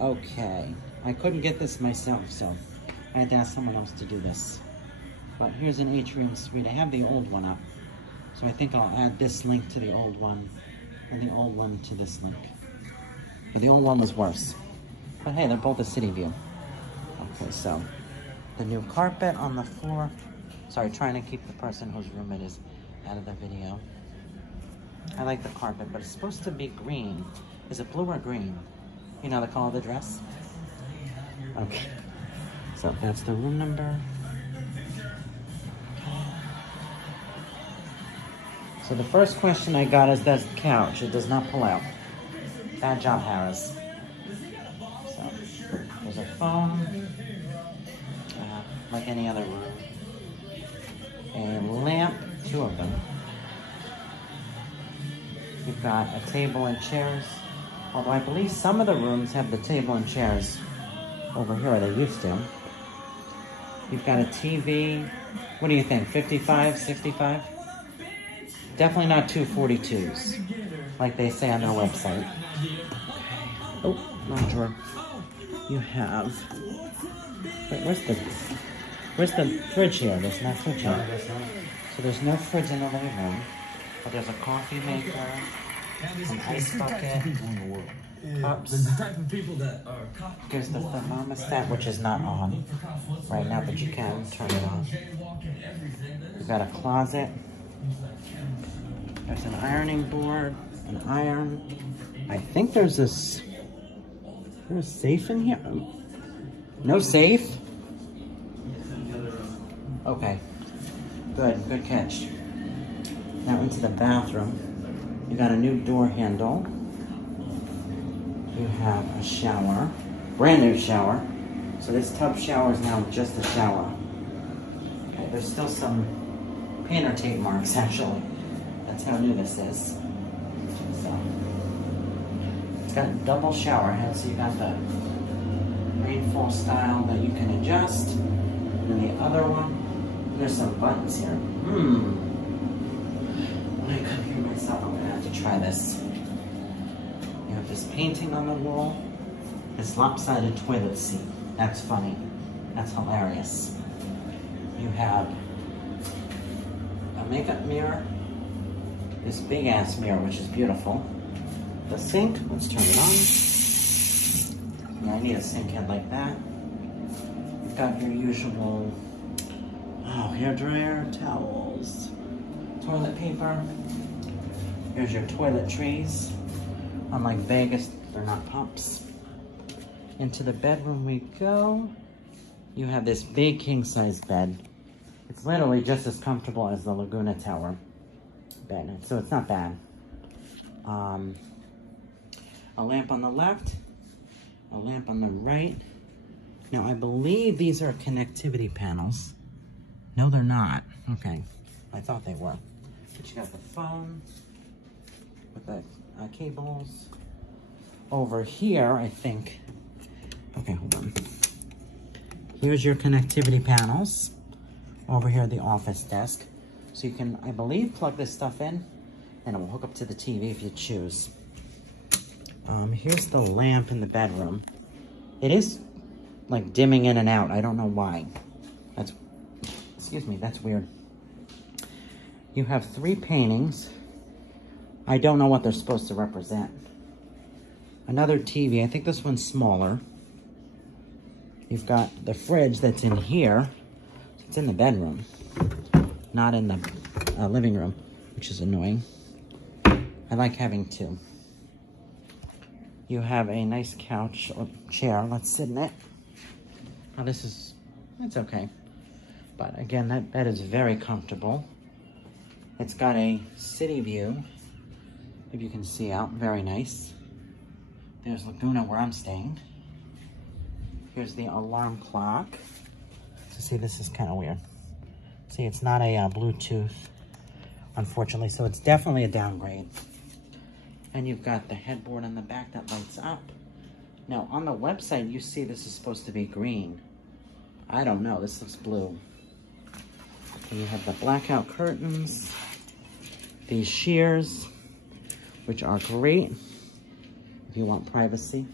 Okay, I couldn't get this myself, so I had to ask someone else to do this. But here's an Atrium Suite. I have the old one up, so I think I'll add this link to the old one and the old one to this link. But the old one was worse. But hey, they're both a city view. Okay, so the new carpet on the floor. Sorry, trying to keep the person whose room it is out of the video. I like the carpet, but it's supposed to be green. Is it blue or green? You know the color of the dress? Okay. So that's the room number. So the first question I got is that couch. It does not pull out. Bad job, Harris. So there's a phone, like any other room. A lamp, 2 of them. You've got a table and chairs. Although I believe some of the rooms have the table and chairs over here, they used to. You've got a TV. What do you think, 55, 65? Definitely not 242s, like they say on their website. Oh, wrong drawer. You have, wait, where's the fridge here? There's no fridge here. So there's no fridge in the living room, but there's a coffee maker, an ice bucket, cups. There's the thermostat, which is not on right now, but you can turn it on. You've got a closet. There's an ironing board, an iron. I think there's this, there's a safe in here? No safe? Okay, good catch. Now into the bathroom. You got a new door handle. You have a shower, brand new shower. So this tub shower is now just a shower. Okay, there's still some painter tape marks actually. That's how new this is. So it's got a double shower head, so you got the rainfall style that you can adjust. And then the other one, there's some buttons here. When I come here myself, I'm gonna have to try this. You have this painting on the wall, this lopsided toilet seat. That's funny. That's hilarious. You have a makeup mirror, this big ass mirror, which is beautiful. The sink, let's turn it on. Yeah, I need a sink head like that. You've got your usual, hair dryer, towels, toilet paper. Here's your toiletries. Unlike Vegas, they're not pumps. Into the bedroom we go. You have this big king-size bed. It's literally just as comfortable as the Laguna Tower bed, so it's not bad. A lamp on the left, a lamp on the right. Now, I believe these are connectivity panels. No, they're not. Okay, I thought they were. But you got the phone with the cables. Over here, I think. Okay, hold on. Here's your connectivity panels. Over here, the office desk. So you can, I believe, plug this stuff in, and it will hook up to the TV if you choose. Here's the lamp in the bedroom. It is like dimming in and out. I don't know why. Excuse me, that's weird. You have 3 paintings. I don't know what they're supposed to represent. Another TV, I think this one's smaller. You've got the fridge that's in here. It's in the bedroom, not in the living room, which is annoying. I like having 2. You have a nice couch or chair. Let's sit in it. Now it's okay. But again, that bed is very comfortable. It's got a city view, if you can see out, very nice. There's Laguna where I'm staying. Here's the alarm clock. So see, this is kind of weird. See, it's not a Bluetooth, unfortunately, so it's definitely a downgrade. And you've got the headboard on the back that lights up. Now, on the website, you see this is supposed to be green. I don't know, this looks blue. And you have the blackout curtains, these shears, which are great if you want privacy.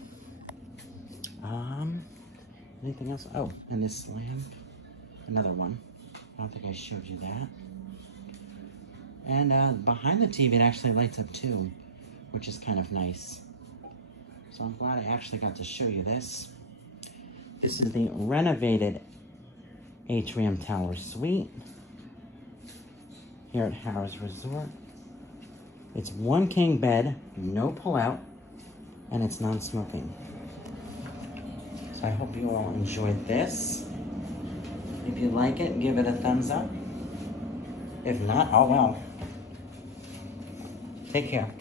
Anything else? Oh, and this lamp, another one. I don't think I showed you that. And behind the TV, it actually lights up too, which is kind of nice. So I'm glad I actually got to show you this. This is the Renovated Atrium Tower Suite here at Harrah's Resort. It's 1 king bed, no pull-out, and it's non-smoking. So I hope you all enjoyed this. If you like it, give it a thumbs up. If not, oh well. Take care.